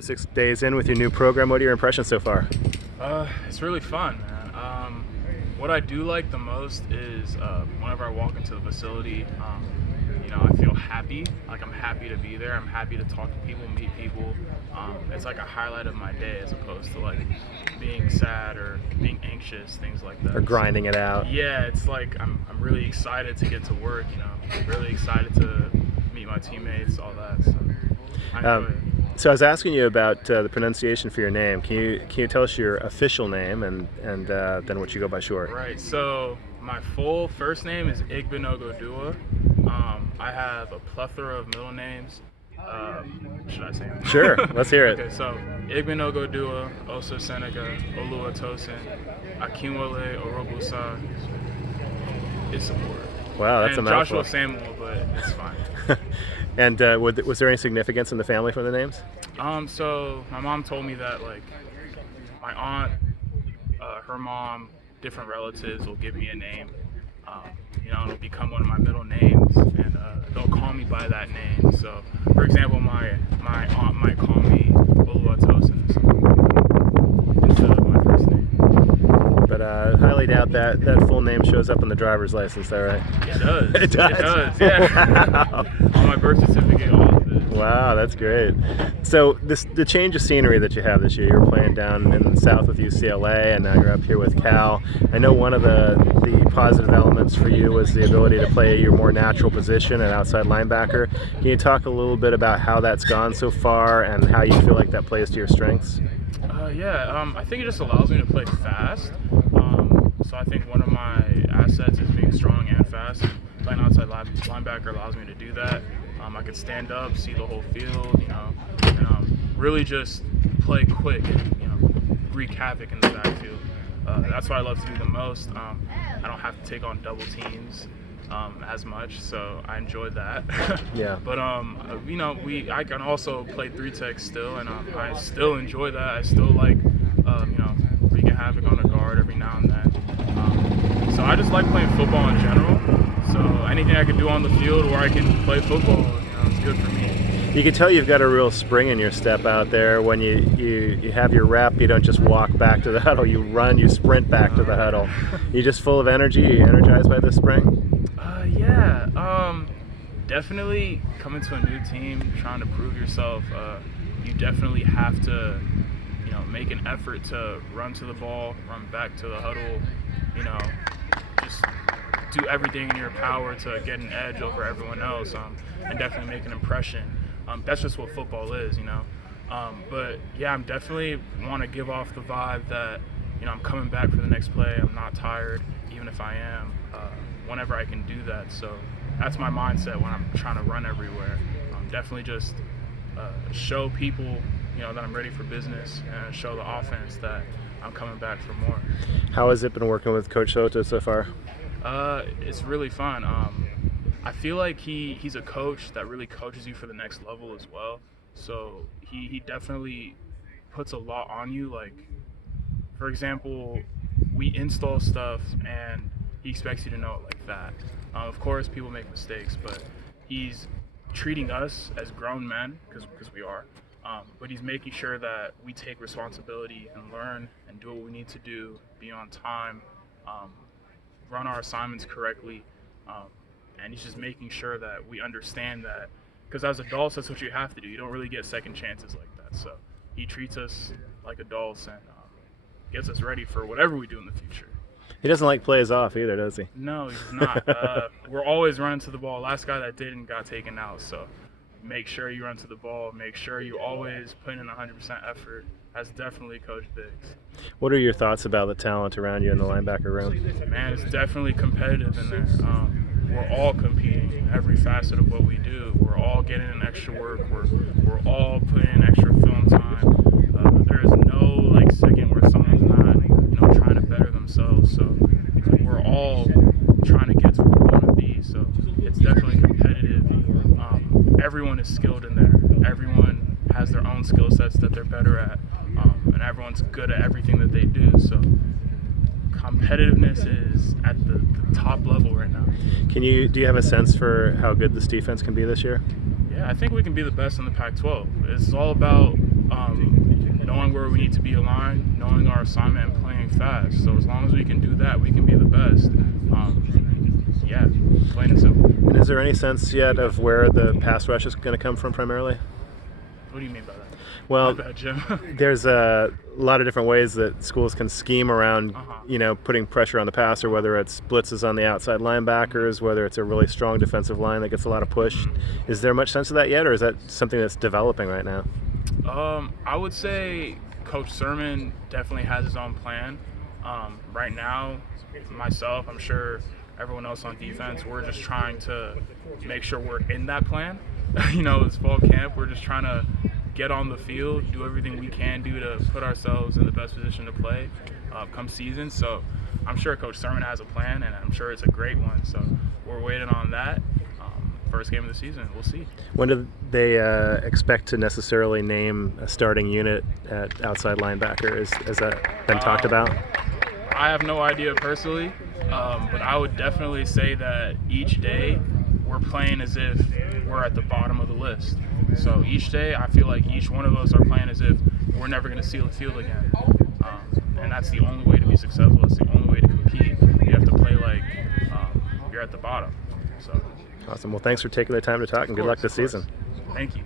6 days in with your new program, what are your impressions so far? It's really fun, man. What I do like the most is whenever I walk into the facility, I feel happy. Like I'm happy to be there. I'm happy to talk to people, meet people. It's like a highlight of my day as opposed to like being sad or being anxious, things like that. Or grinding it out. Yeah, it's like I'm really excited to get to work. Really excited to meet my teammates, all that. So I enjoy it. So I was asking you about the pronunciation for your name. Can you tell us your official name and then what you go by short? Right. So my full first name is Odua. I have a plethora of middle names. Should I say them? Sure. Let's hear it. Okay. So Odua, Osa Seneca, Olua Tosin, Akinwale Orobusa, Isibor. Wow, that's and a mouthful. Joshua Samuel, but it's fine. And was there any significance in the family for the names? So my mom told me that like my aunt, her mom, different relatives will give me a name. It'll become one of my middle names, and they'll call me by that name. So, for example, my aunt might call me Olua Tosin instead of my first name. But I highly doubt that full name shows up on the driver's license, though, right? It does. It does? It does, yeah. On my birth certificate, all of it. Wow, that's great. So the change of scenery that you have this year, you were playing down in the south with UCLA, and now you're up here with Cal. I know one of the positive elements for you was the ability to play your more natural position, an outside linebacker. Can you talk a little bit about how that's gone so far and how you feel like that plays to your strengths? I think it just allows me to play fast. So I think one of my assets is being strong and fast. Playing outside linebacker allows me to do that. I can stand up, see the whole field, and really just play quick and, wreak havoc in the backfield. That's what I love to do the most. I don't have to take on double teams as much, so I enjoyed that. Yeah. But I can also play 3-tech still, and I still enjoy that. I still like wreaking havoc on a guard every now and then. So I just like playing football in general. So anything I can do on the field where I can play football, it's good for me. You can tell you've got a real spring in your step out there. When you have your rep, you don't just walk back to the huddle. You run, you sprint back to the huddle. You're just full of energy. Are you energized by this spring? Definitely coming to a new team, trying to prove yourself. You definitely have to, make an effort to run to the ball, run back to the huddle, just do everything in your power to get an edge over everyone else, and definitely make an impression. That's just what football is, But yeah, I'm definitely want to give off the vibe that, I'm coming back for the next play. I'm not tired, even if I am, whenever I can do that. So that's my mindset when I'm trying to run everywhere. Definitely just show people, that I'm ready for business, and show the offense that I'm coming back for more. How has it been working with Coach Soto so far? It's really fun. I feel like he's a coach that really coaches you for the next level as well. So he definitely puts a lot on you. Like, for example, we install stuff and he expects you to know it like that. Of course, people make mistakes, but he's treating us as grown men, because we are, but he's making sure that we take responsibility and learn and do what we need to do, be on time, run our assignments correctly, and he's just making sure that we understand that, because as adults, that's what you have to do. You don't really get second chances like that. So he treats us like adults and gets us ready for whatever we do in the future. He doesn't like plays off either, does he? No, he's not. We're always running to the ball. Last guy that didn't got taken out. So make sure you run to the ball. Make sure you always put in 100% effort. That's definitely Coach Biggs. What are your thoughts about the talent around you in the linebacker room? Man, it's definitely competitive in there. We're all competing in every facet of what we do. We're all getting in extra work. We're all putting in extra film time. There is no second where someone's not trying to better themselves. So we're all trying to get to where we want to be. So it's definitely competitive. Everyone is skilled in there. Everyone has their own skill sets that they're better at, and everyone's good at everything that they do. So competitiveness is at the top level right now. Do you have a sense for how good this defense can be this year? Yeah, I think we can be the best in the Pac-12. It's all about where we need to be aligned, knowing our assignment, and playing fast. So as long as we can do that, we can be the best. Yeah, plain and simple. And is there any sense yet of where the pass rush is going to come from primarily? What do you mean by that? Well, My bad, Jim. there's a lot of different ways that schools can scheme around, putting pressure on the passer, whether it's blitzes on the outside linebackers, whether it's a really strong defensive line that gets a lot of push. Is there much sense of that yet, or is that something that's developing right now? I would say Coach Sermon definitely has his own plan. Right now, myself, I'm sure everyone else on defense, we're just trying to make sure we're in that plan. It's fall camp. We're just trying to get on the field, do everything we can do to put ourselves in the best position to play come season. So I'm sure Coach Sermon has a plan, and I'm sure it's a great one. So we're waiting on that. First game of the season, we'll see. When do they expect to necessarily name a starting unit at outside linebacker? Has that been talked about? I have no idea personally, but I would definitely say that each day we're playing as if we're at the bottom of the list. So each day I feel like each one of us are playing as if we're never going to see the field again. And that's the only way to be successful. It's the only way to compete. You have to play like you're at the bottom. So. Awesome. Well, thanks for taking the time to talk, and good luck this season. Thank you.